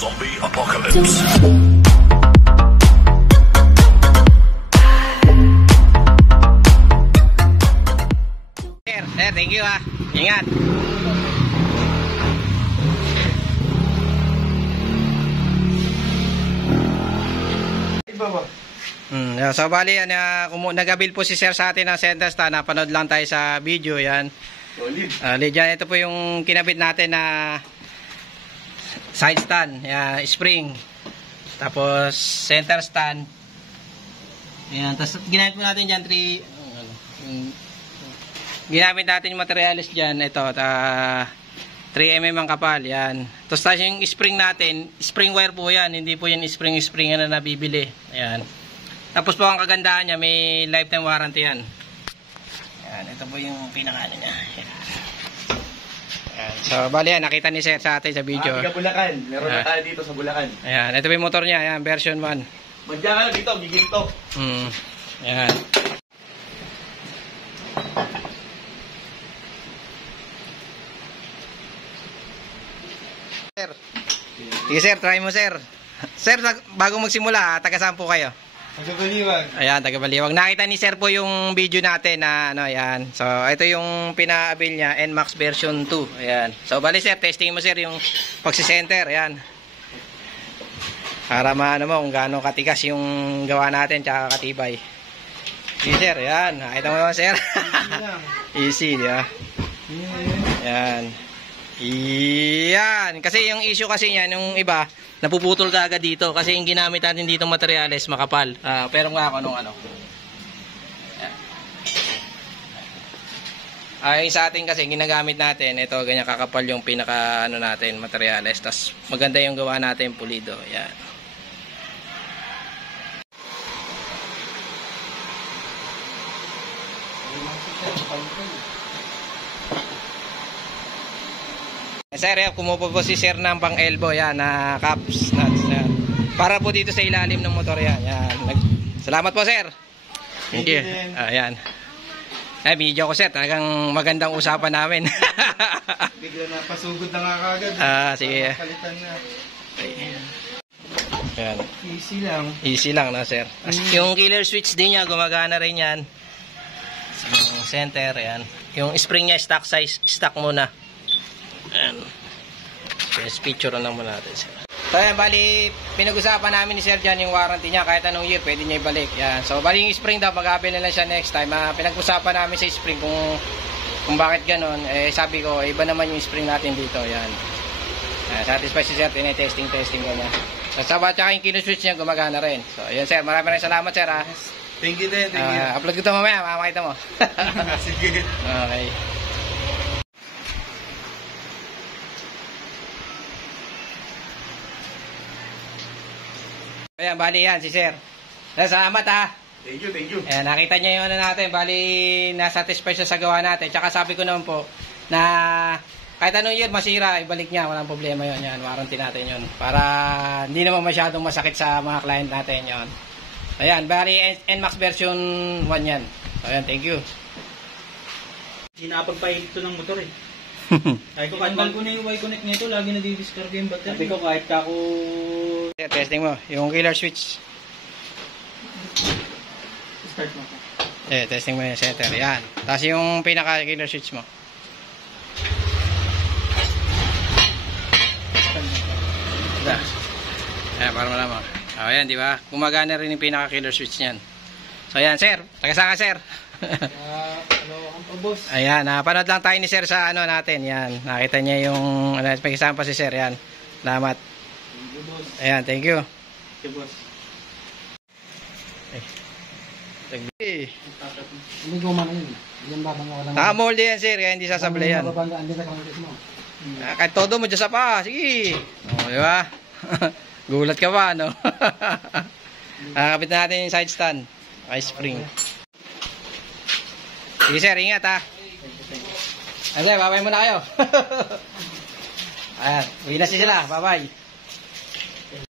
Zombie Apocalypse. Sir, thank you ha. Ingat. So bali yan, nag-avail po si sir sa atin ng center stand. Napanood lang tayo sa video yan. Solid yan. Ito po yung kinabit natin na side stand, spring. Tapos center stand. Yan. Tapos ginamit po natin dyan 3 ginamit natin yung materials dyan. Ito 3mm ang kapal. Yan. Tapos yung spring natin, spring wire po yan. Hindi po yan spring na nabibili. Ayan. Tapos po ang kagandahan niya, may lifetime warranty yan. Ayan. Ito po yung pinaka-ano niya. Ayan. So bali yan, nakita ni sir sa atin sa video. Tiga Bulacan. Meron na tayo dito sa Bulacan. Ayan. Ito po yung motor niya. Ayan, version 1. Madya ka dito, giginto. Ayan. Sir. Sige sir, try mo sir. Sir, bago magsimula, taga saan po kayo? Taga-Baliwag. Ayan, taga-Baliwag. Nakita ni sir po yung video natin na ano, ayan. So, ito yung pina-avail niya, NMAX version 2. Ayan. So, bali sir, testing mo sir yung pagsisenter. Ayan. Para maano mo kung gaano katigas yung gawa natin, tsaka katibay. Sige sir, ayan. Nakita mo naman sir. Easy, di ba? Ayan. Iyan. Kasi yung issue kasi niyan, yung iba, napuputol ka agad dito. Kasi yung ginamit natin dito materials, makapal. Pero nga ako nung ano. Yung sa atin kasi, ginagamit natin, ito, ganyan kakapal yung pinaka, ano natin, materials. Tapos, maganda yung gawa natin, pulido. Yan. Sir, kumupo po si sir ng pang elbow yan na caps nuts yan. Para po dito sa ilalim ng motor yan. Salamat po sir. Thank you. Ayan. Video ko sir, talagang magandang usapan namin. Bigla na pasugod na nga kagad. Sige. Kalitan na. Ayan. Easy lang. Easy lang na sir. Yung killer switch din niya, gumagana rin yan. Yung center, yan. Yung spring niya, stock size, stock muna. Ayan. Yes, picture lang muna natin sir. So yan, bali pinag-usapan namin ni sir dyan yung warranty niya. Kahit anong year pwede niya ibalik. Yan. So bali yung spring daw, mag-avail na lang siya next time. Pinag-usapan namin sa spring kung bakit ganon. Sabi ko, iba naman yung spring natin dito. Yan. Satisfied si sir, tinetesting ko niya. So sabat tsaka yung kino-switch niya gumagana rin. So yun sir, maraming salamat sir ha. Thank you din, thank you. Upload ko ito mamaya, makakita mo. Sige. Okay. Ayan, bali yan si sir. Salamat ha. Thank you, thank you. Ayan, nakita niya yung ano natin. Bali, nasatisfy siya sa gawa natin. Tsaka sabi ko naman po, na kahit anong year masira, ibalik niya. Walang problema yun. Yan, warranty natin yun. Para hindi naman masyadong masakit sa mga client natin yun. Ayan, bali, NMAX version 1 yan. Ayan, thank you. Hindi nakapagpainit ito ng motor eh. Kahit ko na yung Y-connect nito, lagi na-discard yung battery. Sabi ko kahit kako... Testing mo, yung killer switch. Start mo. Testing mo yung center. Yan. Tapos yung pinaka killer switch mo. Ayan, para malaman. Ayan, di ba? Gumagana rin yung pinaka killer switch niyan. So ayan, sir. Taga-saan ka, sir? Boss. Ayan, napanood lang tayo ni sir sa ano natin. Yan, nakita niya yung pag-isama pa si sir. Yan, salamat. Ayan, thank you. Thank you, boss. Hindi gumana yun. Yan babanga walang... Naka-molde yan sir, kaya hindi sasablay yan. Babanggaan din sa kamatis mo. Kahit todo mo dyan sa pa. Sige. O, di ba? Gulat ka pa, no? Nakakabit na natin yung side stand. Ice spring. Sige sir, ingat ha. Sige, babay muna kayo. Ayan, uwi na sila. Babay.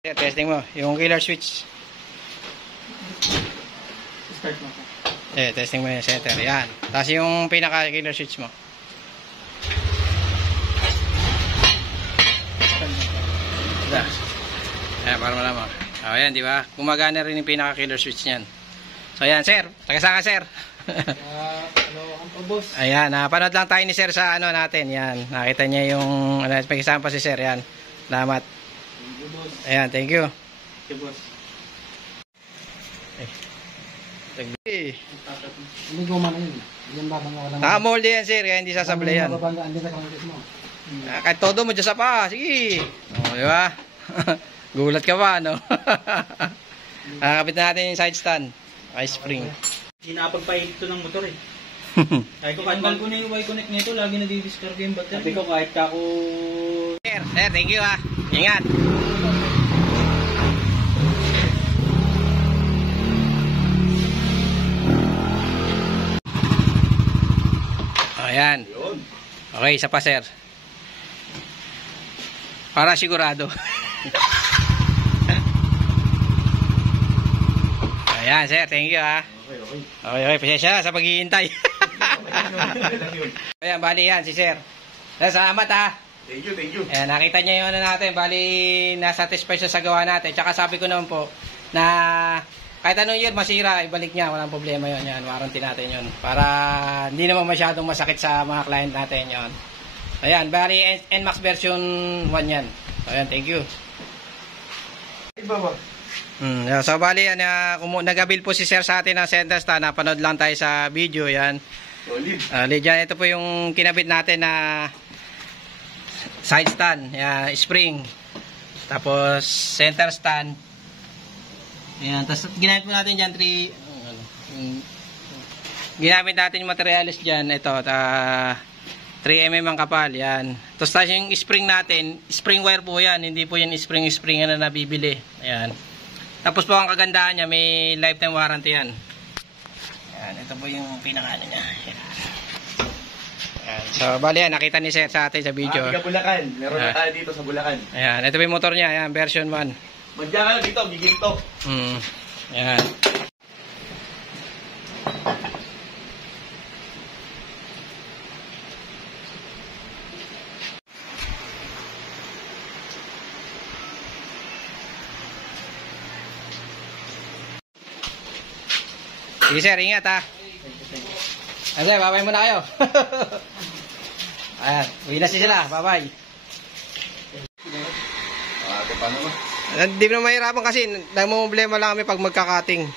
Testing mo, yung killer switch. Start mo. Testing mo yung center. Yan. Tapos yung pinaka killer switch mo. Ayan, para malaman. Ayan, di ba? Gumagana rin yung pinaka-killer switch niyan. So, ayan, sir. Taga saan ka, sir? Hello, ang boss. Ayan, panood lang tayo ni sir sa ano natin. Yan, nakita niya yung, may kasama pa si sir. Yan, salamat. Thank you, boss. Ayan, thank you. Okay, boss. Hindi guma na yun. Yan babang walang... Naka-mold yan, sir. Kaya hindi sasablay yan. Babanggaan din sa kalitis mo. Kahit todo mo dyan sa pa. Sige. O, di ba? Gulat ka pa, no? Kapit natin yung side stand. Ice spring. Hindi nakapagpahinto ng motor eh. Kahit ko tanggal ko na yung Y-connect nito, lagi nadidiscard yung battery. Sabi ko kahit kako... Sir, thank you ha. Ingat. Ayan. Okay, isa pa sir. Para sigurado. Ayan sir, thank you ha. Okay, pasensya sa paghihintay. Ayan, bali yan si sir. Salamat ha. Thank you. Ayan, nakita niya yung ano natin, bali nasatisfy siya sa gawa natin. Tsaka sabi ko naman po na kahit anong year masira, ibalik niya, walang problema yon. Yan, warranty natin yon. Para hindi naman masyadong masakit sa mga client natin yon. Ayan, bali NMAX version 1 yan. So, ayan, thank you. Ibaba. So bali yan, nag-avail po si sir sa atin ng center stand. Napanood lang tayo sa video yan. Solid. Yan, ito po yung kinabit natin na side stand, yan, spring. Tapos center stand. Yan, tapos ginamit po natin dyan 3 ginamit natin yung materials dyan. Ito, 3mm ang kapal, yan. Tapos yung spring natin, spring wire po yan, hindi po yan spring na nabibili. Ayan. Tapos po ang kagandahan niya, may lifetime warranty yan. Ayan, ito po yung pinaka-ano niya. Ayan. Ayan. So, bali yan, nakita ni sir sa atin sa video. Tiga Bulacan. Meron na tayo dito sa Bulacan. Ayan, ito po yung motor niya, ayan, version 1. Madya ka lang dito, giginto. Ayan. Sige sir, ingat ha. Sige, babay muna kayo. Ayan, uwi na sila, babay. Paano ba? Hindi na mahirapan kasi namumblema lang kami pag magkakating.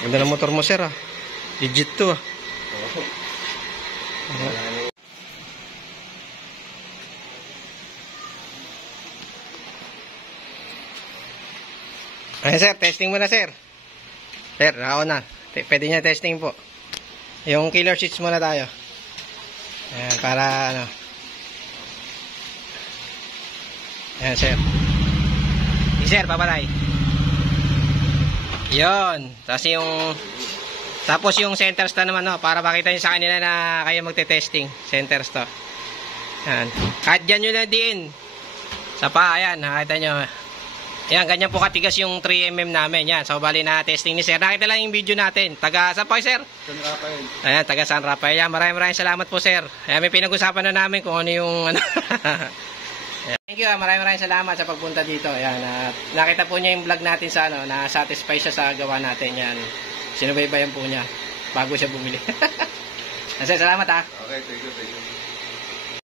Ganda ng motor mo sir ha. Legit to ha. Ayan sir, testing muna sir. Sir, ako na. Pwede niya testing po. Yung killer switch muna tayo. Ayan, para ano. Ayan sir. Sir, papatay. Yun. Tapos yung center stand naman, no, para makita nyo sa kanila na kayo magte-testing. Center stand. Yan. Kahit dyan nyo na diin. Sa pa, ayan, nakita nyo. Yan, ganyan po katigas yung 3mm namin. Yan, so bali na testing ni sir. Nakita lang yung video natin. Taga saan po, sir? San Rafael. Ayan, taga San Rafael. Yan, maraming salamat po, sir. Ayan, may pinag-usapan na namin kung ano yung... Thank you, maraming salamat sa pagpunta dito. Ayan, nakita po niya yung vlog natin sa ano, na-satisfy siya sa gawa natin. Yan, sinubaybayan po niya bago siya bumili. Kasi salamat ha. Okay, thank you.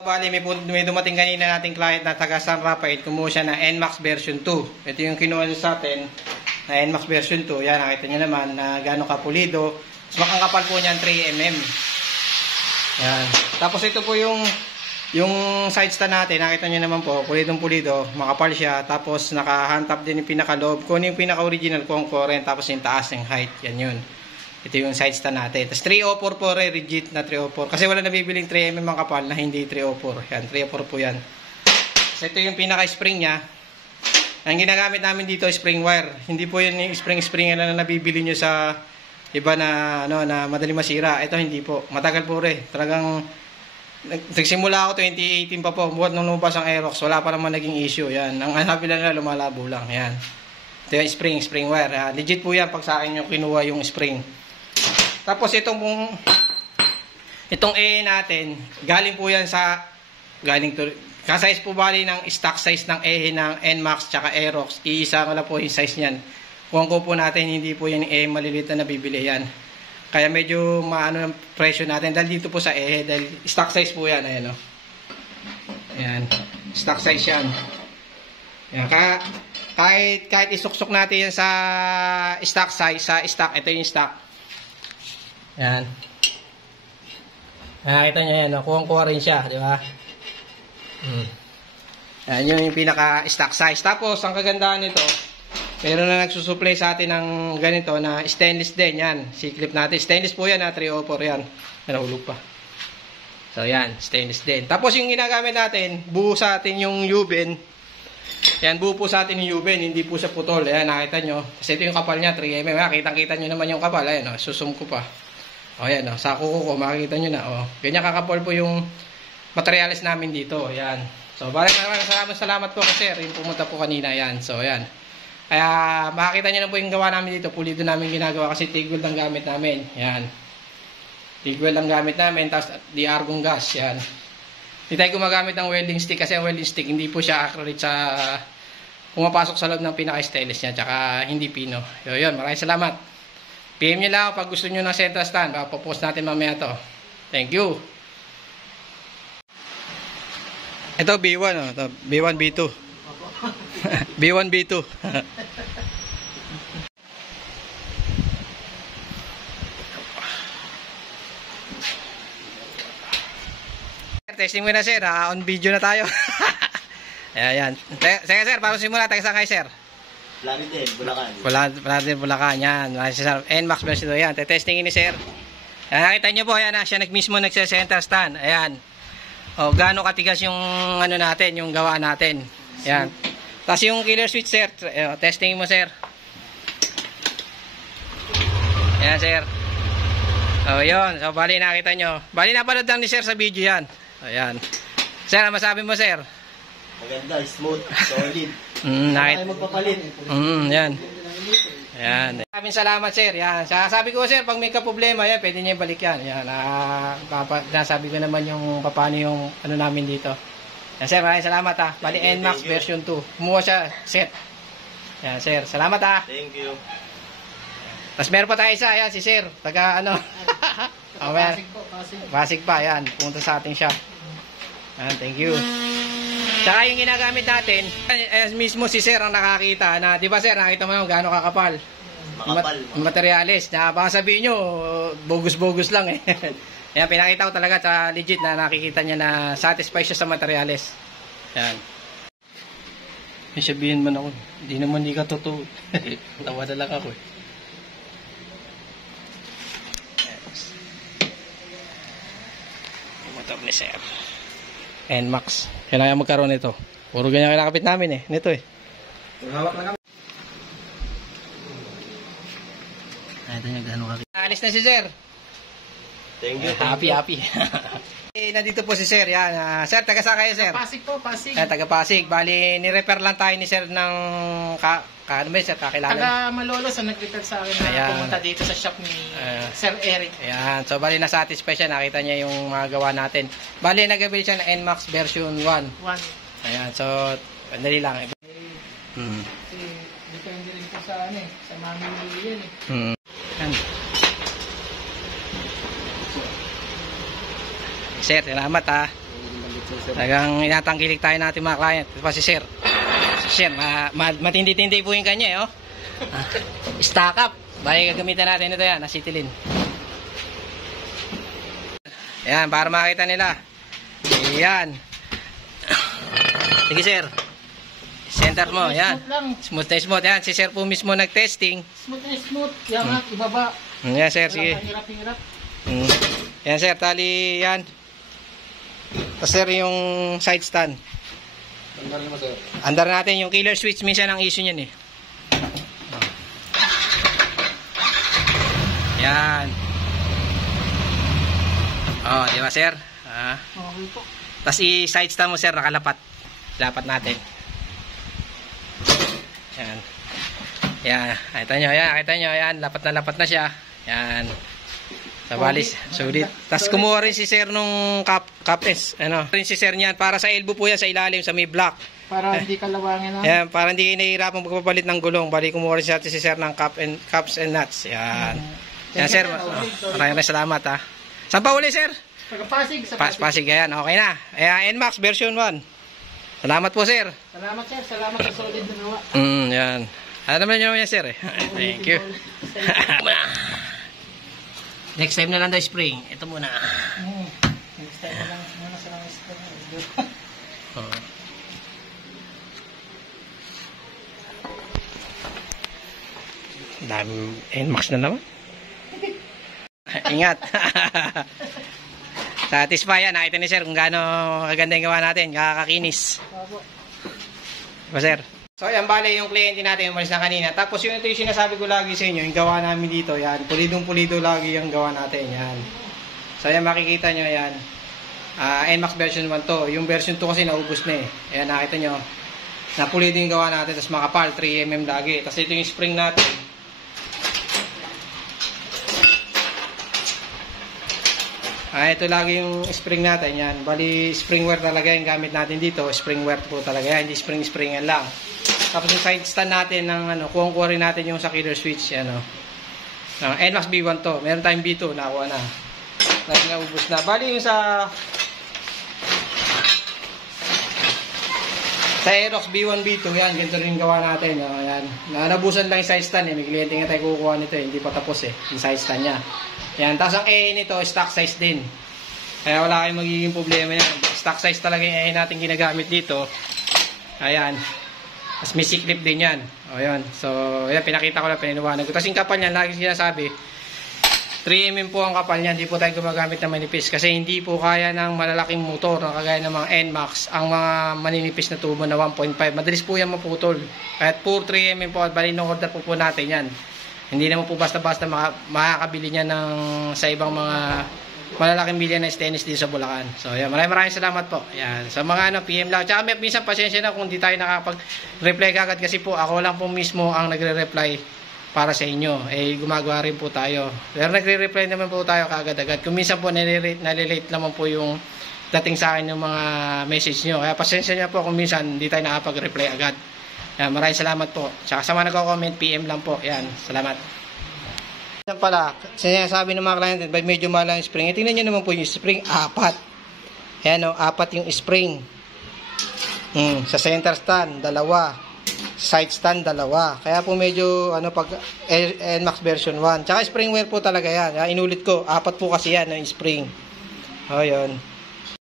Bali, may dumating kanina nating client na taga San Rafael. Kumuha siya na NMAX version 2. Ito yung kinuha niya sa atin na NMAX version 2. Yan, nakita niyo naman na gano'ng kapulido. Mas makakapal po niyan 3mm. Yan. Tapos ito po yung side stand natin. Nakita niyo naman po, pulidong-pulido. Makapal siya. Tapos naka-hand-top din yung pinaka-loob. Kung yung pinaka-original kung current. Tapos yung taas ng height. Yan yun. Ito yung side stand natin. Tapos 304 po rin, rigid na 304. Kasi wala nabibiling 3mm ang kapal na hindi 304. Yan, 304 po yan. So ito yung pinaka-spring niya. Ang ginagamit namin dito spring wire. Hindi po yun yung spring na nabibili nyo sa iba na, ano, na madali masira. Ito hindi po. Matagal po rin. Talagang nagsimula ako 2018 pa po. Buhat nung lumabas ang Aerox. Wala pa naman naging issue. Yan. Ang hanapin lang na lumalabo lang. Yan. Ito yung spring wire. Legit po yan pag sa akin yung kinuha yung spring. Tapos itong A natin, galing po yan sa Kasize po bali ng stock size ng ehe ng NMAX tsaka Aerox. Iisa ko lang po yung size niyan. Kung po natin, hindi po yan maliliit na nabibili yan. Kaya medyo maano ang presyo natin dahil dito po sa ehe. Dahil stock size po yan. Ayan o. Ayan. Stock size yan. Ayan. Kahit isuksok natin yan sa stock size, sa stock, ito yung stock. Ayan. Nakita nyo yan. Kuha rin siya. Di ba? Yan yung pinaka stock size. Tapos ang kagandahan nito, meron na nagsusupply sa atin ng ganito na stainless din yan. C-clip natin. Stainless po yan ha, 304 yan. Nahulog pa. So yan, stainless din. Tapos yung ginagamit natin, buo sa atin yung U-bend. Yan, buo po sa atin yung U-bend, hindi po sa putol. Ayan, nakita nyo. Kasi ito yung kapal niya, 3mm. Kitang-kita nyo naman yung kapal. Ayan, susum ko pa. O yan, sa kuko ko, makikita nyo na. O, ganyan kakapal po yung materials namin dito. Ayan. So, maraming salamat po kasi yung pumunta po kanina. Ayan. So, ayan. Kaya, makikita nyo na po yung gawa namin dito. Pulido namin ginagawa kasi TIG-weld ang gamit namin. Ayan. TIG-weld ang gamit namin. Tapos, di argon gas. Ayan. Hindi tayo gumagamit ng welding stick kasi ang welding stick hindi po siya accurate sa pumapasok sa loob ng pinaka-stainless niya. Tsaka, hindi pino. So, yun. Maraming salamat. PM nyo lang pag gusto nyo ng Central Stand. Papopost natin mamaya to. Thank you. Ito B1 oh, ito B1 B2. B1 B2. Testing mo na sir, on video na tayo. Ayan. Sige sir, para simula tayo sa kay sir. Plaridel, Bulacan. Plaridel, Bulacan. Yan. NMAX version 2. Yan. Testingin ni sir. Ayan, nakita nyo po. Ayan, siya mismo nagse-center stand. Ayan. O, gaano katigas yung ano natin, yung gawa natin. Ayan. Tapos yung killer switch sir. Testingin mo sir. Ayan sir. O, yun. So, bali nakita nyo. Bali napanood lang ni sir sa video yan. Ayan. Sir, ano masabi mo sir? Maganda, smooth, solid. Nakita. Ay magpapalit. Yan. Yan. Maraming salamat sir. Yan. Sabi ko sir, pag may ka-problema yan, pwede niya ibalik yan. Yan. Nasabi ko naman yung paano yung ano namin dito. Yan sir, maraming salamat ha. Bali NMAX version 2. Kumuha siya set. Yan sir. Salamat ha. Thank you. Tapos meron pa tayo isa. Yan si sir. Taga ano. Pasig po, pasig. Pasig pa. Yan. Pumunta sa ating shop. Yan. Thank you. Tsaka yung ginagamit natin, mismo si sir ang nakakita na, di ba sir, nakita mo yung gaano kakapal? Makapal. Materialis. Na baka sabihin nyo, bogus-bogus lang eh. Yan, pinakita ko talaga sa legit na nakikita niya na satisfied siya sa materialis. Yan. May sabihin man ako, hindi naman di ka totoo. Tawa na lang ako eh. Motor ni sir. NMAX. Kailangan magkaroon nito. Puro ganyan kinakapit namin eh. Nito eh. Hawak na kami. Ito yung gano'n kakit. Alis na si sir. Thank you. Happy. Nandito po si sir. Yan. Sir, taga saan kayo sir? Pasig po, pasig. Taga Pasig. Bali, ni-repair lang tayo ni sir ng ano ba yun sir? Kakilala? Taga Malolos ang nag-repair sa akin na Ayan. pumunta dito sa shop ni Sir Eric. Ayan. So, bali, na-satisfy siya. Nakita niya yung mga gawa natin. Bali, nag-build siya ng NMAX version 1. Ayan. So, dali lang. Kasi depende rin po sa ano eh, sa mamimili yan eh. Ayan. Sir, salamat ha. Talagang inatangkilik tayo natin mga client. Ito pa si sir. Si sir, matindi-tindi po yung kanya eh. Oh. Stock up. Bali, gagamitan natin ito yan. Acetylen. Ayan, para makita nila. Ayan. Sige sir. Center mo. Ayan. Smooth lang. Smooth na smooth. Ayan, si sir po mismo nag-testing. Smooth na smooth. Yangat, ibaba. Ayan sir, sige. Wala kang hirap. Ayan sir, tali yan. Tapos sir, yung side stand. Andar natin yung killer switch. Minsan ang issue niyan eh. Yan. Oh, di ba sir? Okay po. Tapos i-side stand mo sir, nakalapat. Lapat natin. Yan. Yan. Kita nyo, yan. Kita nyo, yan. Lapat na siya. Yan. Tabalis, sulit. Tapos kumuha rin si sir nung cup S. Ano, rin si sir niyan. Para sa elbow po yan sa ilalim, sa may block. Para hindi kalawangin na. Yan, para hindi kayo nahihirapang magpapalit ng gulong. Bali, kumuha rin si sir ng cups and nuts. Yan. Yan, sir. Maraming salamat, ha. Saan pa uli, sir? Pagpasig sa Pasig. Pasig, ayan. Okay na. Ayan, NMAX version 1. Salamat po, sir. Salamat sir, salamat sa solid na gawa. Yan. Alam naman yan, sir, eh. Thank you. Next time na lang daw spring. Ito muna. Next time na lang muna sa mga spring. Daming NMAX na naman. Ingat. Satisfy yan. Nakita ni sir kung gaano kaganda yung gawa natin. Kakakinis. Diba, sir? So, yan bale yung kliyente natin umalis na kanina. Tapos ito yung sinasabi ko lagi sa inyo. Yung gawa namin dito. Yan. Pulidong-pulido lagi yung gawa natin. Yan. So, yan makikita nyo yan. NMAX version 1 to. Yung version 2 kasi naubos na eh. Ayan, nakita nyo. Napulido yung gawa natin. Tapos makapal. 3mm lagi. Tapos ito yung spring natin. Ito lagi yung spring natin. Yan. Bali, spring wear talaga yung gamit natin dito. Spring wear po talaga yan. Hindi spring-springan lang. Tapos yung side stand natin ng kuha rin natin yung sa killer switch. NMAX B1 to. Meron tayong B2. Nakuha na. Naubos na. Bali yung sa Aerox B1, B2. Yan. Ganito rin gawa natin. Yan. Nabusan lang yung side stand. May kliyente nga tayo kukuha nito. Hindi pa tapos eh. Yung side stand niya. Yan. Tapos ang EE nito, stock size din. Kaya wala kayong magiging problema yan. Stock size talaga yung EE natin ginagamit dito. Ayan. Tapos may C-clip din yan. O yan. So, yan. Pinakita ko lang, pininiwanan ko. Tapos yung kapal niyan, lagi sinasabi, 3mm po ang kapal niyan. Hindi po tayo gumagamit ng manipis. Kasi hindi po kaya ng malalaking motor na kagaya ng mga NMAX ang mga maninipis na tubo na 1.5. Madalis po yan maputol. Kahit puro 3mm po at bali order po natin yan. Hindi naman po basta-basta makakabili niya sa ibang mga malalaking bilyan na stainless dito sa Bulacan. So, yan. Maraming salamat po. Yan. Sa mga PM lang. Tsaka minsan pasensya na kung hindi tayo nakapag-reply agad kasi po ako lang po mismo ang nagre-reply para sa inyo. Gumagawa rin po tayo. Pero nagre-reply naman po tayo kaagad-agad. Kung minsan po nalilate naman po yung dating sa akin yung mga message nyo. Kaya pasensya nyo po kung minsan hindi tayo nakapag-reply agad. Yan. Maraming salamat po. Tsaka sa mga nagko-comment, PM lang po. Yan. Salamat. Yan pala, sinasabi ng mga client, medyo mahal ang spring. Tingnan nyo naman po yung spring, 4. Ayan o, 4 yung spring. Sa center stand, 2. Side stand, 2. Kaya po medyo, pag NMAX version 1. Tsaka spring wear po talaga yan. Inulit ko, 4 po kasi yan, yung spring. O, yun.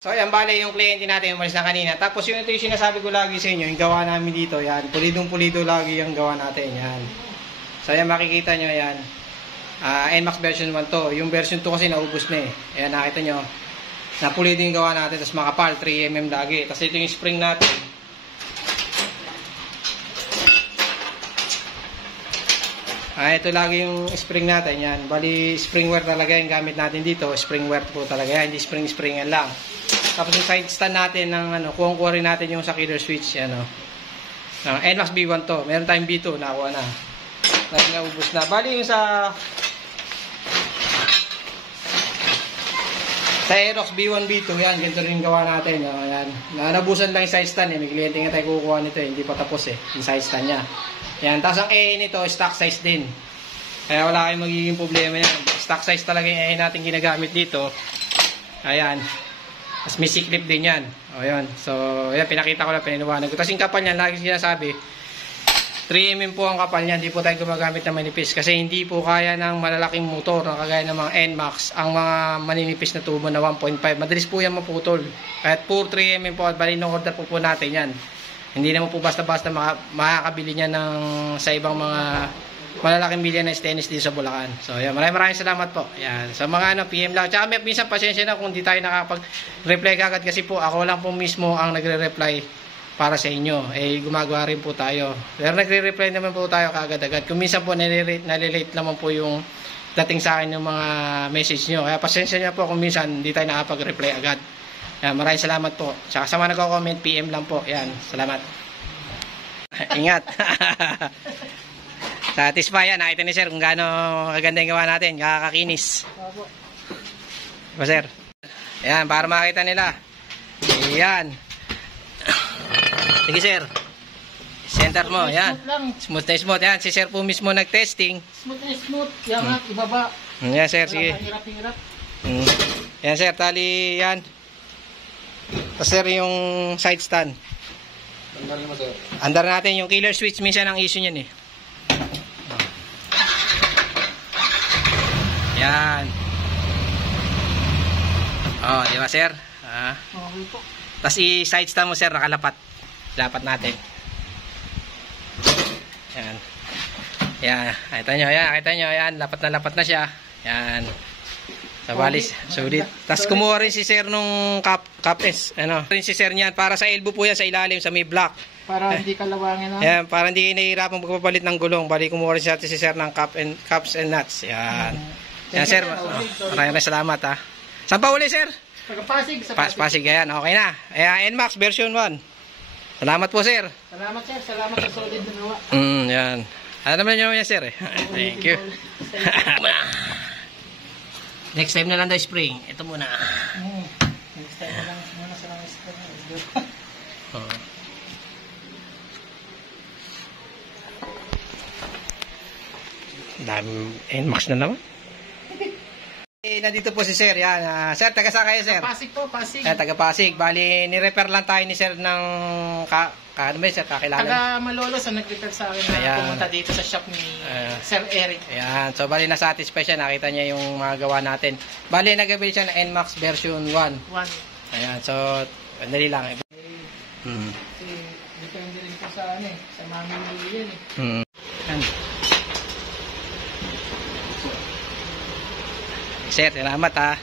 So, yan bale yung kliyente natin umalis na kanina. Tapos ito yung sinasabi ko lagi sa inyo, yung gawa namin dito, yan. Pulidong-pulido lagi yung gawa natin, yan. So, yan makikita nyo, yan. NMAX version 1 to. Yung version 2 kasi naubos na eh. Ayan, nakita nyo. Napulido yung gawa natin. Tapos makapal, 3mm lagi. Tapos ito yung spring natin. Ito lagi yung spring natin. Yan. Bali, spring wear talaga yung gamit natin dito. Spring wear po talaga yan. Hindi spring-springan lang. Tapos yung side stand natin ng kuha rin natin yung sa killer switch. NMAX B1 to. Meron tayong B2. Nakuha na. Naubos na. Bali yung sa Aerox B1, B2, yan, ganito rin gawa natin. Yan. Nabusan lang yung side stand. May kliyente nga tayo kukuha nito. Hindi pa tapos eh. Yung side stand niya. Yan. Tapos ang EE nito, stock size din. Kaya wala kayong magiging problema yan. Stock size talaga yung EE natin ginagamit dito. Ayan. Tapos may C-clip din yan. O yan. So, yan, pinakita ko lang, pininiwanan ko. Tapos yung kapal niyan, lagi sinasabi, 3mm po ang kapal niyan. Hindi po tayo gumagamit ng manipis. Kasi hindi po kaya ng malalaking motor na kagaya ng mga NMAX ang mga maninipis na tubo na 1.5. Madalis po yan maputol. Kahit puro 3mm po at bali order po natin yan. Hindi naman po basta-basta makakabili niya sa ibang mga malalaking bilyan na stainless dito sa Bulacan. So, yan. Maraming salamat po. Yan. Sa mga PM lang. Tsaka minsan pasensya na kung hindi tayo nakapag-reply agad kasi po ako lang po mismo ang nagre-reply para sa inyo. Gumagawa rin po tayo. Pero nagre-reply naman po tayo kaagad-agad. Kung minsan po nalilate naman po yung dating sa akin yung mga message nyo. Kaya pasensya nyo po kung minsan hindi tayo nakapag-reply agad. Yan, maraming salamat po. Tsaka sa mga nagko-comment, PM lang po. Yan, salamat. Ingat. Satisfy yan. Nakita ni sir kung gaano kaganda yung gawa natin. Kakakinis. Diba, sir? Ayan, para makita nila. Ayan. Sige, sir. Center mo, ayan. Smooth lang. Smooth na smooth. Ayan, si sir po mismo nag-testing. Smooth na smooth. Yan, ibaba. Ayan, sir, sige. Walang hirap-hirap. Ayan, sir, tali yan. Tapos, sir, yung side stand. Andar natin yung killer switch. Minsan ang issue niyan eh. Yan. Oh, di ba, sir? Okay po. Tapos i-side stand mo, sir, nakalapat. Dapat natin. Yan. Yan. Kita nyo, yan. Kita nyo, yan. Lapat na siya. Yan. Sabalis. Sulit. Tapos kumuha rin si sir nung cup S. Ano? Rin si sir niyan. Para sa elbow po yan, sa ilalim, sa may block. Para hindi kalawangin na. Yan. Para hindi kayo nahihirapang magpapalit ng gulong. Bali, kumuha rin si sir ng cups and nuts. Yan. Yan, sir. Maraming salamat, ha. Saan pa uli, sir? Pasig sa Pasig. Pasig, yan. Okay na. Ayan, NMAX version 1. Salamat po, sir. Salamat, sir. Salamat sa solid na gawa. Yan. Ano naman nyo naman yan, sir, eh. Thank you. Next time na lang daw spring. Ito muna. Next time na lang muna sa lang spring. Dami NMAX na naman. Nandito po si sir. Yan. Sir, taga saan kayo, sir? Pasig po, Pasig. Taga Pasig. Bali, ni-repair lang tayo ni sir ng ano ba, sir? Kakilala? Taga Malolos ang nag-refer sa akin na Ayan. pumunta dito sa shop ni Sir Eric. Ayan. So, bali, na-satisfy siya. Nakita niya yung mga gawa natin. Bali, nag-avail siya ng NMAX version 1. Ayan. So, dali lang. Kasi depende rin po sa ano eh, sa mamimili yan eh. Ayan. Sir, salamat, ha.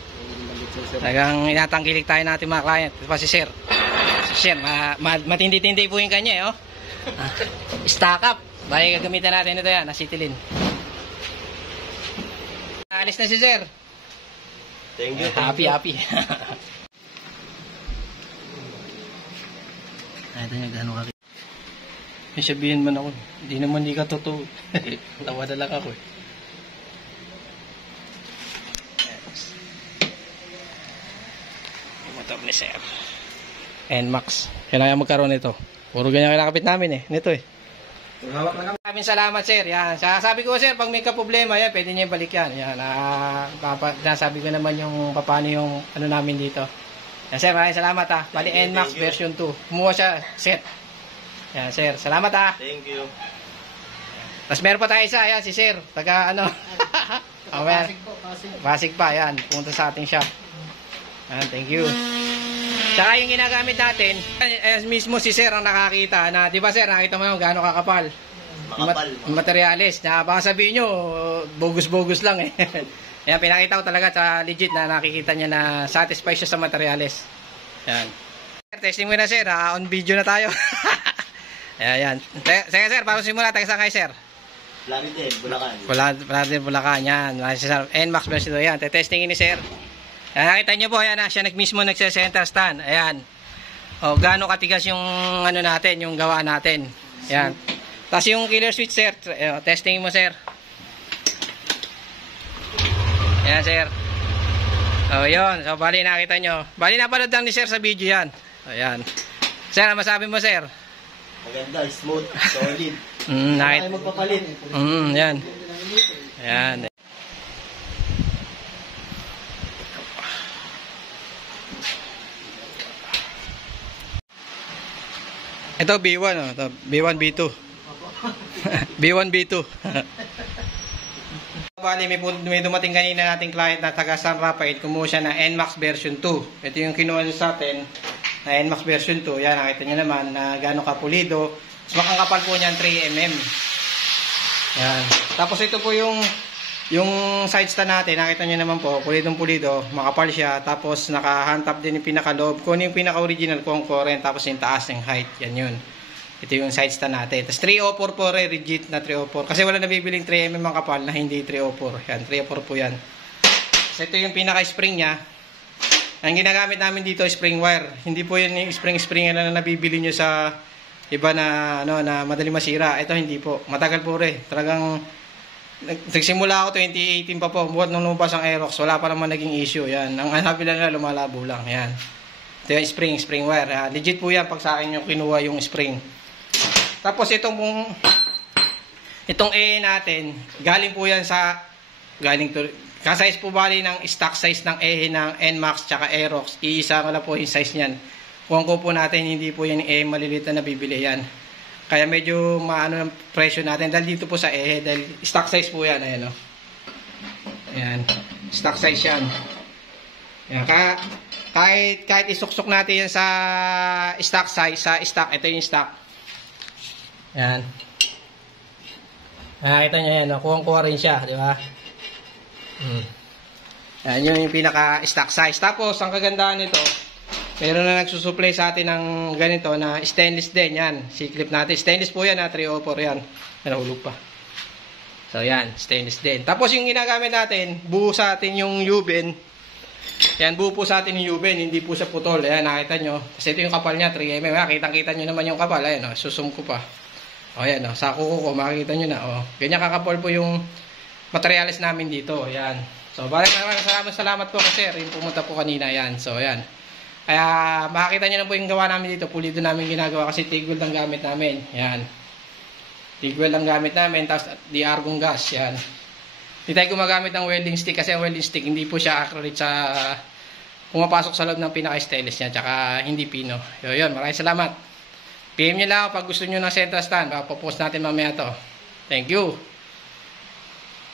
Talagang inatangkilik tayo natin mga client. Ito pa si sir. Si sir, matindi-tindi po yung kanya, eh, oh. Stock up. Bali, gagamitan natin ito yan, nasitilin. Alis na si sir. Thank you. Happy. Ito niya, gano'n ka. May sabihin man ako, hindi naman di ka totoo. Tawa na lang ako, eh. Motor ni sir. NMAX. Kailangan magkaroon nito. Puro ganyan kinakapit namin, eh. Nito, eh. Hawak lang kami. Maraming salamat, sir. Yan. Sabi ko, sir, pag may ka-problema, yan, pwede niya balik yan. Yan. Sabi ko naman yung paano yung ano namin dito. Yan, sir, maraming salamat, ha. Bali, NMAX version 2. Kumuha siya, set. Yan, sir. Salamat, ha. Thank you. Tapos meron pa tayo isa. Yan, si sir. Taga, ano. Pasig po, Pasig. Pasig pa, yan. Pumunta sa ating shop. Yan, thank you. Tsaka yung ginagamit natin, mismo si sir ang nakakita na, di ba, sir, nakita mo yung gaano kakapal? Makapal. Materialis. Na baka sabihin nyo, bogus-bogus lang, eh. Yan, pinakita ko talaga sa legit na nakikita niya na satisfied siya sa materialis. Yan. Testing mo na, sir. On video na tayo. Ayan. Sige, sir, para simula, taga saan kayo, sir? Plaridel, Bulacan. Plaridel, Bulacan. Yan. NMAX version 2. Yan. Testingin ni sir. Yan, nakita nyo po, ayan, siya mismo nagse-center stand. Ayan. O, gaano katigas yung ano natin, yung gawa natin. Ayan. Tapos yung killer switch, sir. Testing mo, sir. Ayan, sir. O, yun. So, bali nakita nyo. Bali napanood lang ni sir sa video yan. Ayan. Sir, ano masabi mo, sir? Maganda, smooth, solid. Nakita. Tayo magpapalit. Yan. Ayan. Ito B1, oh. Ito, B1, B2. B1, B2. Bali, may dumating kanina nating client na taga San Rafael. Kumuha siya ng NMAX version 2. Ito yung kinuha niya sa atin na NMAX version 2. Yan, nakita niyo naman na gano'ng kapulido. Mas makakapal po niyan 3mm. Yan. Tapos ito po yung side stand natin. Nakita niyo naman po, pulidong pulido. Makapal siya. Tapos naka-hand-top din yung pinaka-loob. Kung yung pinaka-original ko ang current. Tapos yung taas ng height. Yan yun. Ito yung side stand natin. Tapos 304 po rin. Rigid na 304. Kasi wala nabibiling 3mm ang kapal na hindi 304. Yan. 304 po yan. So ito yung pinaka-spring niya. Ang ginagamit namin dito spring wire. Hindi po yun yung spring na nabibili nyo sa iba na, na madali masira. Ito hindi po. Matagal po rin. Talagang Nagsimula ako 2018 pa po, buhat nung lumabas ang Aerox, wala pa naman naging issue. Yan, ang hanapin lang nila lumalabo lang. Yan. Ito yung spring wire. Legit po yan pag sa akin yung kinuha yung spring. Tapos itong natin, galing po yan kasize po bali ng stock size ng ng NMAX tsaka Aerox. Iisa lang po yung size niyan. Kung po natin, hindi po yan maliliit na nabibili yan. Kaya medyo maano ng presyo natin dahil dito po sa dahil stock size po yan. Ayan, o. Ayan. Stock size yan. Ayan. Kahit isuksok natin yan sa stock size, sa stock, ito yung stock. Ayan. Nakita nyo yan, kuha rin siya, di ba? Yan yung pinaka-stock size. Tapos, ang kagandahan nito, meron na nagsusupply sa atin ng ganito na stainless din. Yan, C-clip natin. Stainless po yan, 304 yan. Nahulog pa. So, yan, stainless din. Tapos, yung ginagamit natin, buo sa atin yung U-bend. Yan, buo po sa atin yung U-bend, hindi po sa putol. Ayan, nakita nyo. Kasi ito yung kapal niya, 3mm. Kitang-kita nyo naman yung kapal. Ayan, susum ko pa. O, yan, sa kuko ko, makikita nyo na. O, ganyan kakapal po yung materials namin dito. Yan. So, maraming salamat po kasi rin pumunta po kanina. Yan. So, yan. Kaya, makikita nyo na po yung gawa namin dito. Pulido namin ginagawa kasi tigweld ang gamit namin. Yan. Tigweld ang gamit namin. Tapos, di argong gas. Yan. Hindi tayo gumagamit ng welding stick kasi ang welding stick hindi po siya accurate sa pumapasok sa loob ng pinaka-stainless niya. Tsaka, hindi pino. Yun. Maraming salamat. PM nyo lang pag gusto nyo ng central stand. Papopost natin mamaya to. Thank you.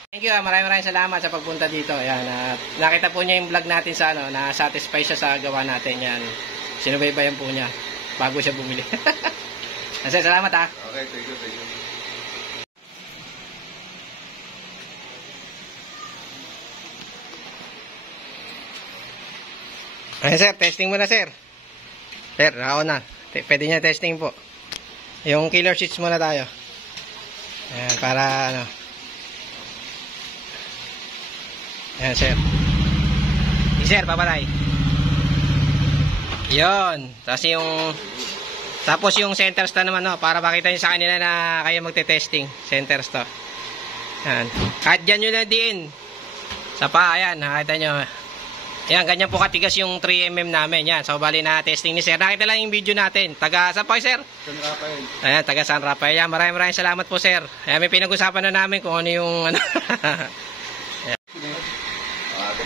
Thank you. Maraming salamat sa pagpunta dito. Ayan, nakita po niya yung vlog natin sa na satisfy siya sa gawa natin. Yan. Sinubaybayan po niya bago siya bumili. Salamat ha. Okay, thank you. Ayan sir, testing muna sir. Sir, ako na. Pwede niya testing po. Yung killer switch muna tayo. Ayan, para Ayan, sir. Sir, papatay. Yun. Tapos yung center stand naman, para makita nyo sa kanila na kayo magte-testing. Center stand. Ayan. Kahit dyan nyo na diin. Sa pa, ayan. Nakita nyo. Ayan, ganyan po katigas yung 3mm namin. Yan. So, bali na testing ni sir. Nakita lang yung video natin. Taga, saan po sir? San Rafael. Ayan, taga San Rafael. Ayan, maraming salamat po sir. Ayan, may pinag-usapan na namin kung ano yung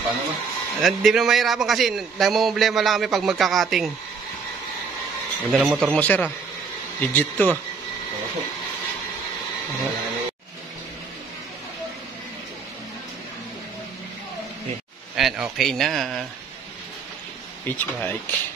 Paano ba? Hindi na mahirapan kasi namumblema lang kami pag magkakating. Ganda ng motor mo sir ah. Legit to ah. And okay na. Beach bike.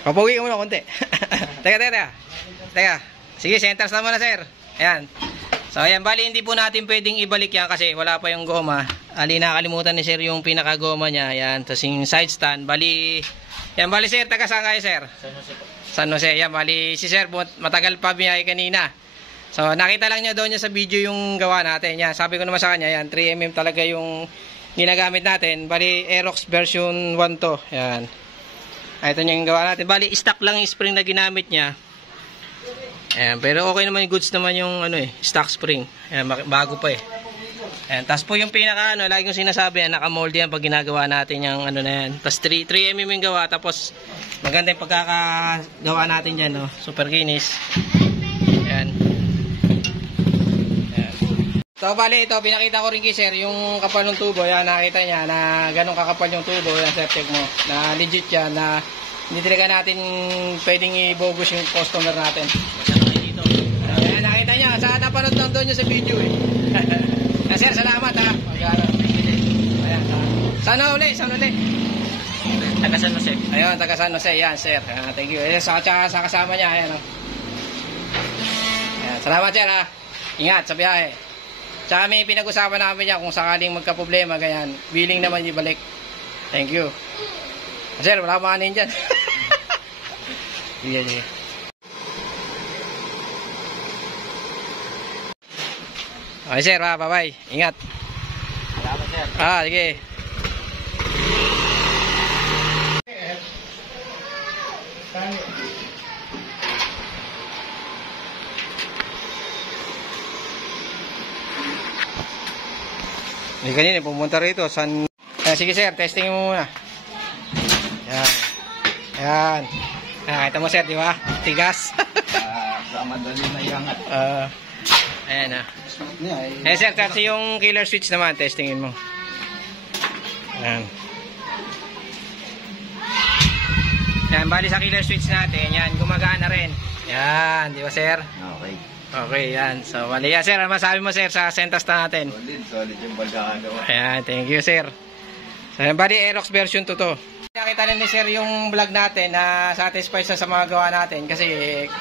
Papugi ka muna konti. Teka. Sige, centers na muna sir. Ayan. So ayan, bali hindi po natin pwedeng ibalik yan kasi wala pa yung goma. Nakalimutan ni sir yung pinaka-goma niya. Ayan, tapos yung side stand. Bali sir, taga saan kayo sir? San Jose. Ayan, bali si sir matagal pa biyahe kanina. So nakita lang niya doon sa video yung gawa natin. Yan, sabi ko naman sa kanya, yan 3mm talaga yung ginagamit natin. Bali Aerox version 1 to. Yan. Ito yung gawa natin. Bali stock lang yung spring na ginamit niya. Ayan, pero okay naman yung goods naman yung stock spring. Ayan, bago pa eh. Ayan, tapos po yung pinaka lagi kong sinasabi, naka-mold yan pag ginagawa natin yung na yan. Tapos 3mm yung gawa, tapos maganda yung pagkakagawa natin dyan, super kinis. Ayan. Ayan. So, bali ito, pinakita ko rin kay sir, yung kapal ng tubo. Ayan, nakita niya na ganun kakapal yung tubo. Ayan, sir, check mo. Na legit yan, na hindi talaga natin pwedeng i-bogus yung customer natin. Ayan, nakita niya. Saan napanood lang doon niya sa video eh. Sir, salamat ha. Ayan, sana uli. Taga San Jose. Ayun, taga San Jose. Yan, sir. Thank you. Sa kasama niya. Ayan, Ayan, salamat sir ha. Ingat sa biyahe. Tsaka may pinag-usapan namin niya kung sakaling magka-problema, ganyan. Willing naman ibalik. Thank you. Sir, wala pa kanin dyan. Iya. Okay sir, bye-bye. Ingat. Salamat, sir. Sige. Hindi kanina pumunta rito. Sige sir, testing mo muna. Yan. Yan. Kita mo sir, di ba? Tigas. Sa madali na iangat. Ayan sir, kasi yung killer switch naman, testingin mo. Ayan. Yan, bali sa killer switch natin, yan, gumagana rin. Yan, di ba sir? Okay. Okay, yan. So, bali yan sir, ano masabi mo sir sa Sentas na natin? Solid yung pagkakagawa. Ayan, thank you sir. So, yan, bali Aerox version 2 to. Nakita na ni sir yung vlog natin na satisfied sa mga gawa natin kasi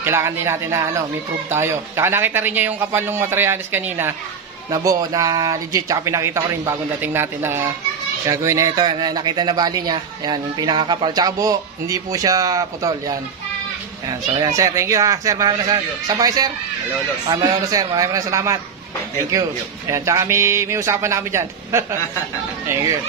kailangan din natin na may proof tayo. Tsaka nakita rin niya yung kapal ng materialis kanina na buo, na legit. Tsaka pinakita ko rin bagong dating natin na gagawin na ito. Nakita na bali niya. Yan, yung pinakakapal. Tsaka buo, hindi po siya putol. Yan. Yan. So yan sir, thank you ha. Sir, maraming salamat. Sabay sir? Malolos. Malolos sir, maraming salamat. Thank you. Yan, tsaka may usapan na kami dyan. Thank you.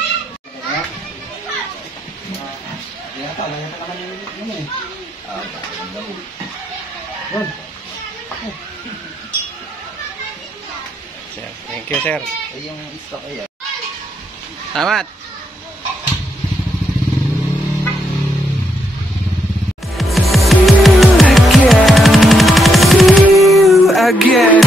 Thank you sir. Yung stock ay Salamat. Again.